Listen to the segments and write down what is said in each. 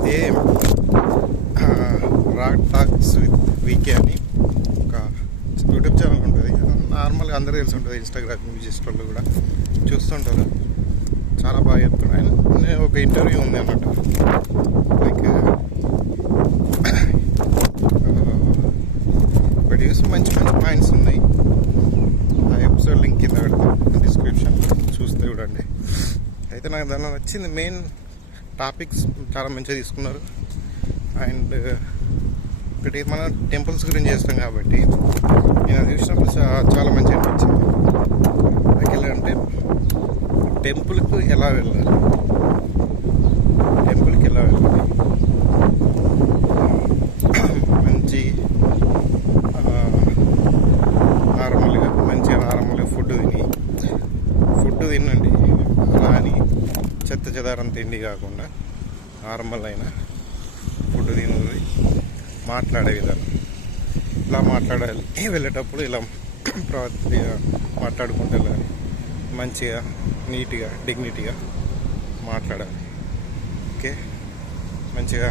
అయితే rock talks with వీకే అని ఒక యూట్యూబ్ ఛానల్ ఉంటుంది. నార్మల్గా అందరూ తెలిసి ఉంటుంది, ఇన్స్టాగ్రామ్ యూజ్ చేసేటోళ్ళు కూడా చూస్తుంటారు. చాలా బాగా చెప్తున్నాను. నేను ఒక ఇంటర్వ్యూ ఉంది అన్నట్టు, లైక్ వీడియోస్ మంచి మంచి పాయింట్స్ ఉన్నాయి. ఆ ఎపిసోడ్ లింక్ కింద పెడతాను డిస్క్రిప్షన్, చూస్తే చూడండి. అయితే నాకు దానిలో నచ్చింది మెయిన్ టాపిక్స్ చాలా మంచిగా తీసుకున్నారు. అండ్ ఒకటి మనం టెంపుల్స్ గురించి చేస్తాం కాబట్టి నేను అది చూసినప్పుడు చాలా మంచిగా అనిపించింది. అంటే టెంపుల్కి ఎలా వెళ్ళాలి, టెంపుల్కి ఎలా వెళ్ళాలి, మంచి నార్మల్గా ఫుడ్ తినండి. అలా అని చెత్త చెదారం తిండి కాకుండా నార్మల్ అయిన ఫుడ్ తినది. మాట్లాడే విధానం ఇలా మాట్లాడాలి, వెళ్ళేటప్పుడు ఇలా మాట్లాడుకుంటూ వెళ్ళాలి. మంచిగా నీట్గా డిగ్నిటీగా మాట్లాడాలి. ఓకే, మంచిగా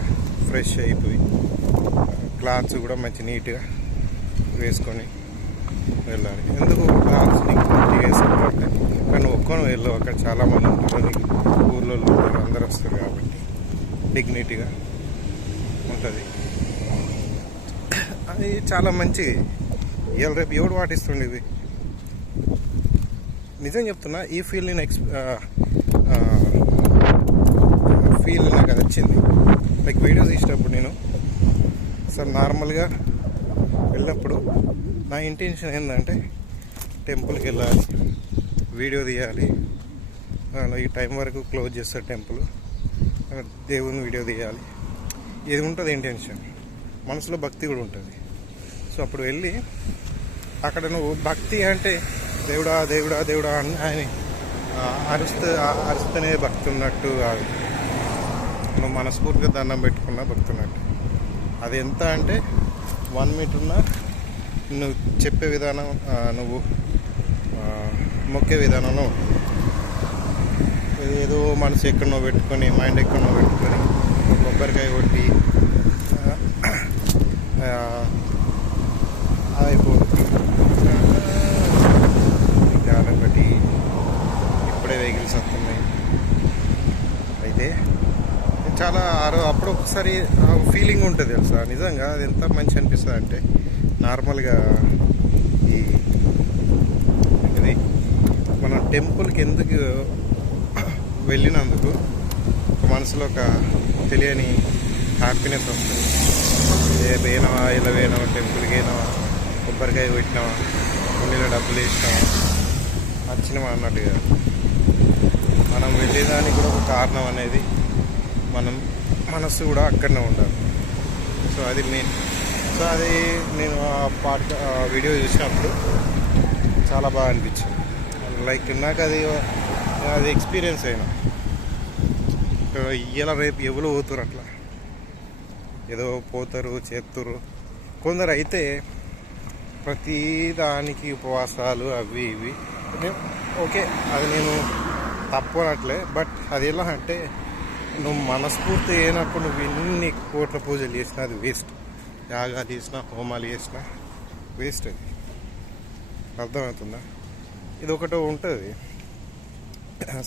ఫ్రెష్ అయిపోయి క్లాత్స్ కూడా మంచి నీట్గా వేసుకొని వెళ్ళాలి. ఎందుకు క్లాత్స్ నీట్గా వేసుకోవాలంటే కానీ ఒక్కను వెళ్ళు, అక్కడ చాలామంది ఉంటారు, ఊళ్ళో ఉంటారు, అందరు వస్తారు కాబట్టి డిగ్నిటీగా ఉంటుంది. అది చాలా మంచిది. ఇవాళ రేపు ఎవడు పాటిస్తుండే ఇది. నిజం చెప్తున్నా, ఈ ఫీల్ నాకు వచ్చింది. లైక్ వీడియోస్ తీసేటప్పుడు నేను అసలు నార్మల్గా వెళ్ళినప్పుడు నా ఇంటెన్షన్ ఏంటంటే టెంపుల్కి వెళ్ళాలి, వీడియో తీయాలి, ఈ టైం వరకు క్లోజ్ చేస్తారు టెంపుల్, దేవుని వీడియో తీయాలి. ఇది ఉంటుంది ఇంటెన్షన్. మనసులో భక్తి కూడా ఉంటుంది. సో అప్పుడు వెళ్ళి అక్కడ నువ్వు భక్తి అంటే దేవుడా దేవుడా దేవుడా అని ఆయన అరుస్తూనే భక్తి ఉన్నట్టు కాదు. నువ్వు మనస్ఫూర్తిగా దండం పెట్టుకున్నా భక్తి ఉన్నట్టు. అది ఎంత అంటే 1 మీటర్ ఉన్నా నువ్వు చెప్పే విధానం, నువ్వు మొక్కే విధానంలో ఏదో మనసు ఎక్కడనో పెట్టుకొని, మైండ్ ఎక్కడనో పెట్టుకొని కొబ్బరికాయ కొట్టి అయిపోదు. ఒకటి ఇప్పుడే వెహికల్స్ వస్తున్నాయి. అయితే చాలా అప్పుడు ఒకసారి ఫీలింగ్ ఉంటుంది తెలుసా, నిజంగా అది ఎంత మంచి అనిపిస్తుంది అంటే నార్మల్గా ఇది మనం టెంపుల్కి ఎందుకు వెళ్ళినందుకు ఒక మనసులో ఒక తెలియని హ్యాపీనెస్ వస్తుంది. పోయినావా, ఇలా పోయినావా, టెంపుల్కి అయినావా, కొబ్బరికాయ పెట్టినావా, ఉండిలో డబ్బులు వేసినావా, వచ్చినావా అన్నట్టుగా మనం వెళ్ళేదానికి కూడా ఒక కారణం అనేది మనం మనస్సు కూడా అక్కడనే ఉండాలి. సో అది మెయిన్. సో అది నేను వీడియో చూసినప్పుడు చాలా బాగా అనిపించింది. లైక్ నాకు అది ఎక్స్పీరియన్స్ అయినా. ఇలా రేపు ఎవరు పోతారు, అట్లా ఏదో పోతారు చేస్తారు. కొందరు అయితే ప్రతి దానికి ఉపవాసాలు అవి ఇవి. ఓకే, అది నేను తప్పు అనట్లే. బట్ అది ఎలా అంటే నువ్వు మనస్ఫూర్తి అయినప్పుడు నువ్వు ఎన్ని కోట్ల పూజలు చేసినా అది వేస్ట్. యాగాలు చేసినా, హోమాలు చేసినా వేస్ట్. అది అర్థమవుతుందా? ఇది ఒకటి ఉంటుంది.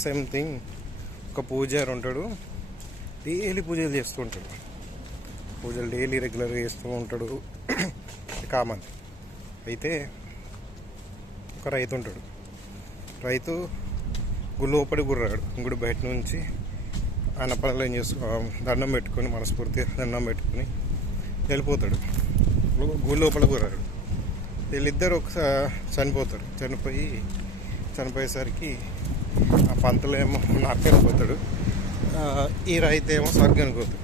సేమ్ థింగ్, ఒక పూజారి ఉంటాడు, డైలీ పూజలు చేస్తూ ఉంటాడు. పూజలు డైలీ రెగ్యులర్గా చేస్తూ ఉంటాడు, కామన్. అయితే ఒక రైతు ఉంటాడు. రైతు గుడి లోపలికి గుర్రాడు, గుడి బయట నుంచి ఆయన పనులు ఏం దండం పెట్టుకొని, మనస్ఫూర్తిగా దండం పెట్టుకొని వెళ్ళిపోతాడు. గుడి లోపల గుర్రాడు. వీళ్ళిద్దరు ఒకసారి చనిపోతాడు. చనిపోయేసరికి ఆ పంతులేమో నరకానికి పోతాడు, ఈ రైతు ఏమో స్వర్గానికి పోతాడు.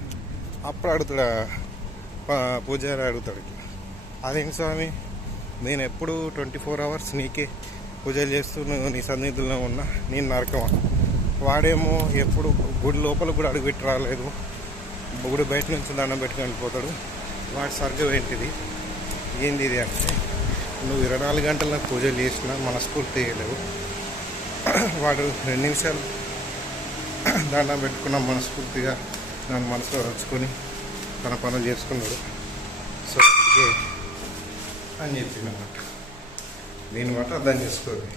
అప్పుడు అడుగుతాడు, పూజారి అడుగుతాడు, అదేం స్వామి, నేను ఎప్పుడు 24 hours నీకే పూజలు చేస్తూ నీ సన్నిధిలో ఉన్నా, నేను నరకమా? వాడేమో ఎప్పుడు గుడి లోపల కూడా అడుగుపెట్టి రాలేదు, గుడి బయట నుంచి దండం పెట్టుకొని వెళ్ళిపోతాడు. వాడి స్వర్గం ఏంటిది, ఏంది ఇది అంటే, నువ్వు 24 గంటలు నాకు పూజలు చేసినా మనస్ఫూర్తి చేయలేవు. వాడు 2 నిమిషాలు దండం పెట్టుకున్న మనస్ఫూర్తిగా దాని మనసులో వచ్చుకొని తన పనులు చేసుకున్నాడు. సో అందుకే అని చెప్పింది అన్నమాట. దీన్ని బట్టి అర్థం చేసుకోవాలి.